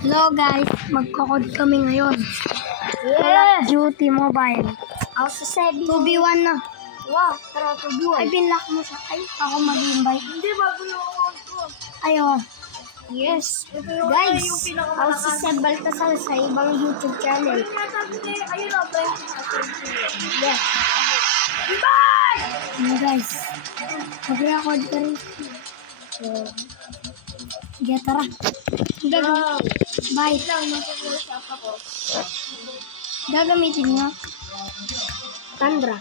Hello guys, magkakod kami ngayon. Call of Duty Mobile. Ako sa 7. 2v1 na. Wow, tara 2v1. Ay, binlock mo siya. Ay, ako mag-invite. Hindi, bago yung account ko. Ayo. Yes. Guys, ako si Seb Baltasar sa ibang YouTube channel. Ayun o, yeah. Bye! Ano guys, mag-record ka rin. So, sige, tara. Bye. Gagamitin nga. Tandra.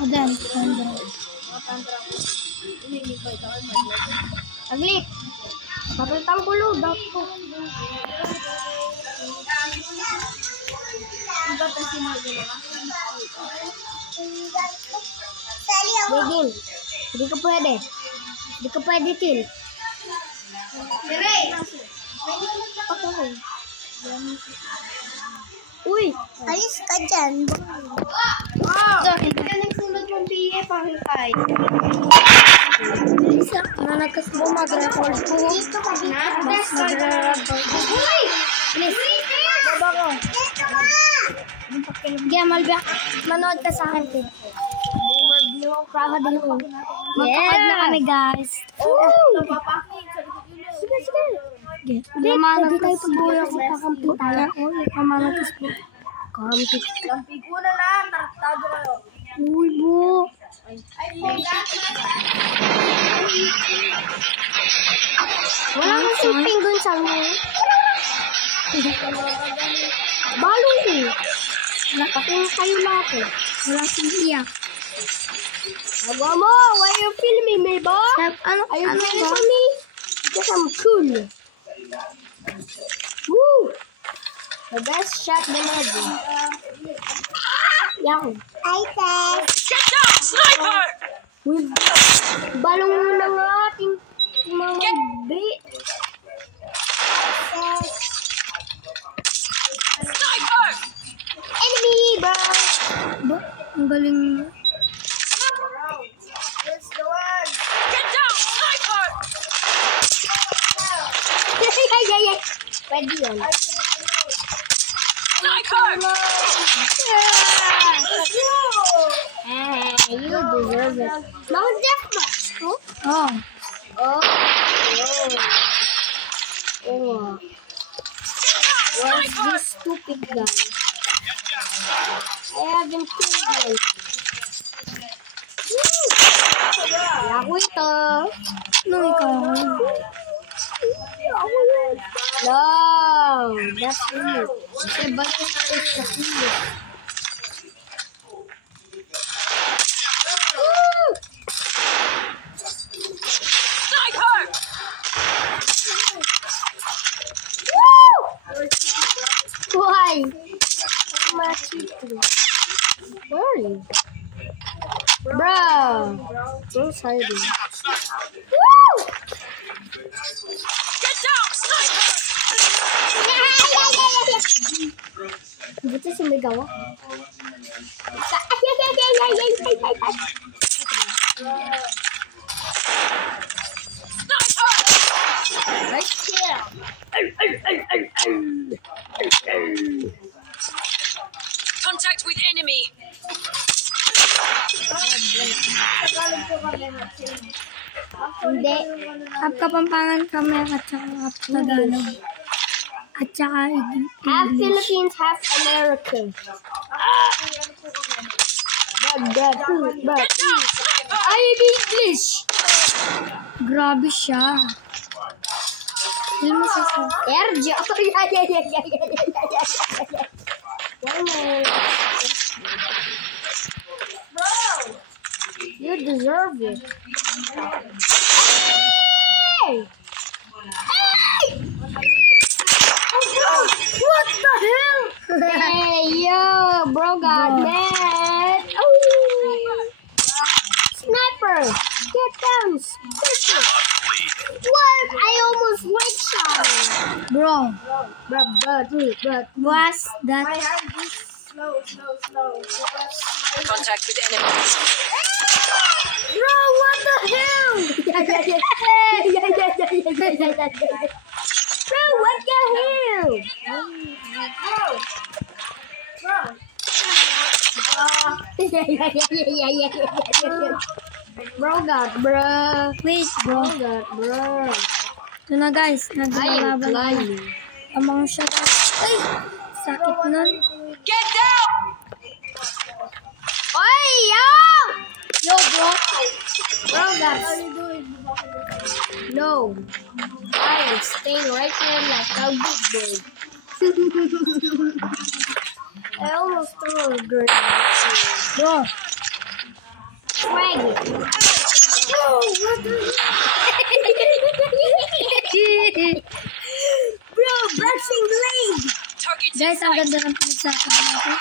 Adan, Tandra. Aglit. Kapalitang gulo. Dapo. Begin. Hindi ka pwede. Hindi ka pwede, Til. Okay. Uy, alis ka dyan. Hindi ka nagsulot ng PA, pakikay. Nanakas mo mag-record po. Mas mag-record. Uy! Please. Baba ko. Hindi, Malbia. Manood ka sa akin, Til. Magkakad na kami, guys. Sige, sige. Lamanan tayo pag-uwi ako kakampi tayo. Lamanan ka po. Kakampi. Lampi ko na lang. Tartado kayo. Uy, bu. Wala kang siping dun sa mo. Balong ko. Nakating kayo lahat eh. Wala siyang iyak. Agawa mo, why are you filming me, ba? Ano Are you ba? filming for me? Because I'm cool. Woo! The best shot than ever. Yan. Hi, Tess. Get down, sniper! With balong mo na nga ating mga bait. Sniper! Enemy, bro! Ba? Ang galing mo. That's the one. Get down, sniper! Ay. Pwede yun. Sniper! You deserve it. No deathmatch, huh? Oh. Oh. Where's this stupid guy? I haven't killed him. Ako ito. Ano ikaw? No, that's me. The button is the me. Sniper! Why? I'm Why? Bro. Who's hiding? Woo! Get down, sniper! Buti sumigaw. Right here. Contact with enemy. Hindi. Half Kapampangan kami at saka half Tagalog. At saka Half Philippines, half America. Get down, sniper! I English. grabe siya. Alam mo siya. Erjo. You deserve it. Hey! Hey! What the hell? Hey, yo, bro got mad. Oh. Sniper! Get down! Sniper! What? I almost one-shot him. Bro, But. was that? My hand is slow. Contact with enemy. Bro, what the hell? Bro, what the hell? Bro got, bro. Wait, bro. Bro. Ito na guys, I am naglalaban na. climbing. Amang siya guys. Ay! Sakit nun. Get down! Oi, yo! Yo, bro. Bro got. No. I am staying right here like a good boy. I almost threw a grenade. Bro. Swag it. Bro, boxing blade. Targets in Guys, ang sight. ganda ng pinagsasabi natin.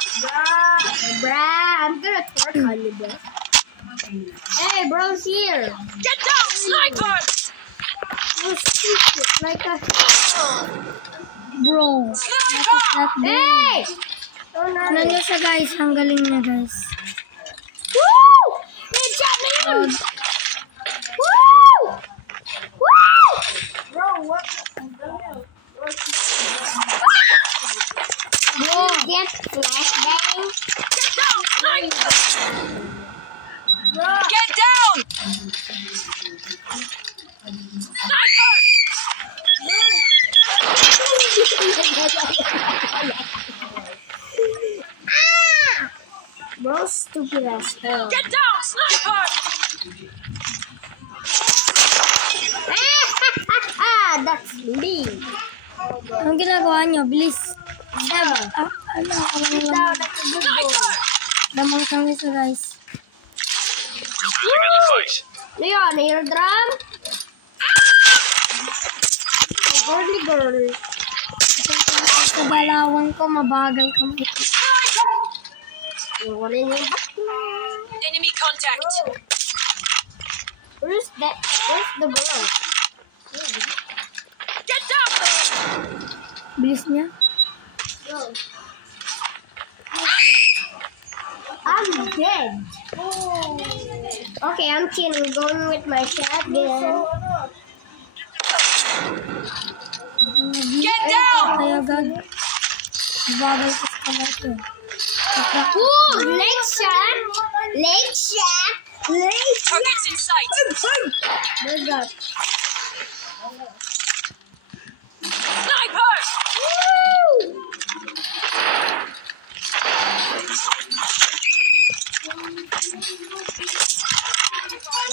Bruh, I'm gonna twerk on you, bro. Hey, bro's here. Get down, sniper! We'll shoot it like a... Bro. Sniper! Not bad. Hey! Oh, no. Ano nyo siya guys? Ang galing niya guys. Woo! Headshot me in! Bro, Woo! Woo! Bro, what? bro. Get flashbang. Get down, sniper! Bro. Get down! Sniper! Bro, stupid as hell. Get down, sniper! That's me. Anong ginagawa nyo? Bilis. Ano? Ako lang. Sniper! Damang kang isa guys. Leon, air drum. Girly girl. Sa balawan ko, mabagal kami. Yung wala niya back. Enemy contact. Where's that? Where's the girl? Get down! Bilis niya. I'm dead. Okay, I'm chilling. Going with my shotgun. Get down! Kaya agad. Mabagal ko sa kamay ko. Ooh, leg shot. Leg shot. Leg shot. Targets in sight. Where's that? Sniper! Woo!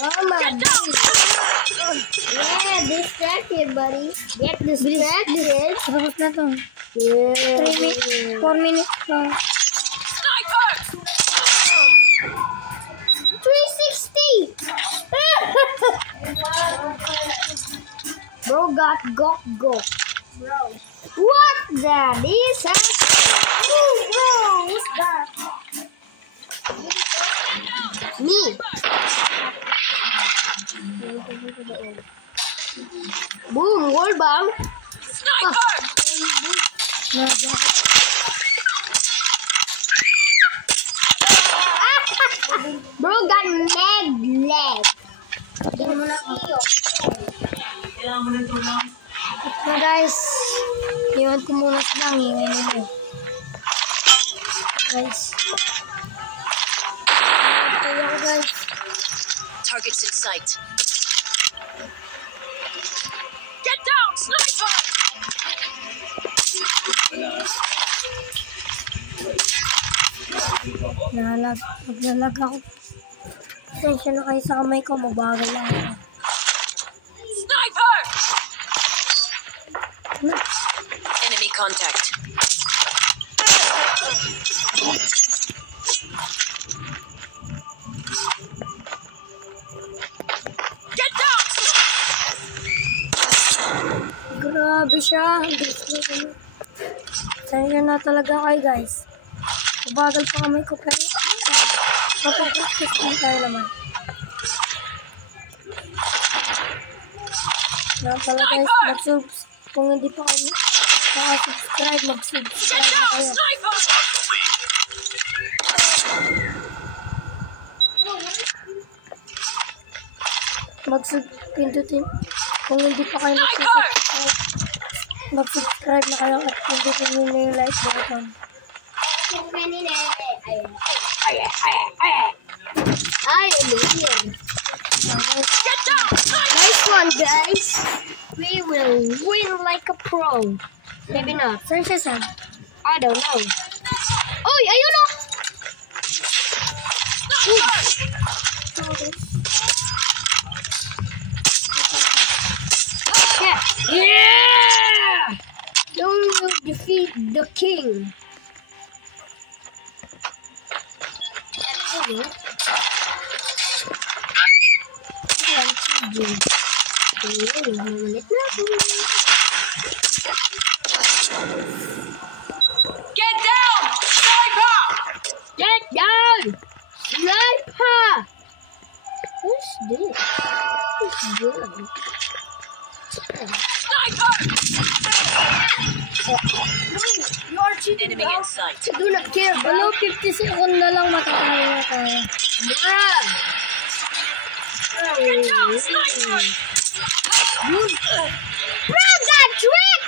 Oh my Get down! Yeah, distracted, buddy. Get distracted. Tapos na to. Yeah. 3 minutes, 4 minutes pa. Sniper! 360. Bro got go. What that is happening? Bro, what's that? Me. Boom, wall bomb. Sniper! Bro got mag leg. So guys, iwan ko muna silang ingay nila. Guys. Kaya ko guys. Targets in sight. Get down, sniper! Maglalag ako. Pasensya na kayo sa kamay ko, mabagal lang ako. Sniper! Enemy contact. Get down! Grabe siya. Pasensya na talaga kayo guys. Mabagal pa kamay ko pero mapapractice lang tayo naman. Yan pala guys, kung hindi pa kayo nakasubscribe, Get mag-subscribe na down, kayo. sniper! Pindutin. Kung hindi pa kayo mag-subscribe, mag-subscribe na kayo at pindutin nyo na yung like button. Ay, here. Get down! Nice one, guys. We will win like a pro. Maybe not. Saan siya, Sam? I don't know. Oy, ayun o! Yeah! Don't you defeat the king. Okay. Get down! Sniper! Get down! Sniper! What's this? What's good? Sniper! You're cheating. Enemy in sight. Do not care, bro. Hello, 50 second na lang matatalo na tayo. Bruh. Get down! Sniper! Bro, that trick!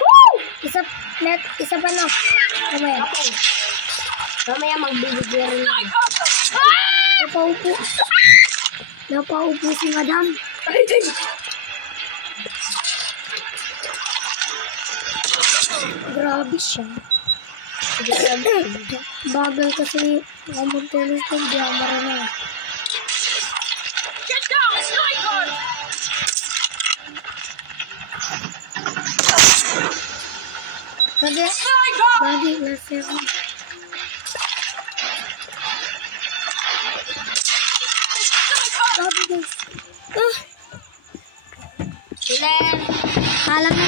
Woo! Isa pa na. Mamaya. Okay. Mamaya magbibigay rin. Sniper! Napaupo. Napaupo si Madam. Grabe siya. Bagal kasi kamuntilis ko. Di ako marunong. Get down! Sniper! Daddy, Sniper! Daddy, let's see. Daddy, guys. Ilan? Kalat na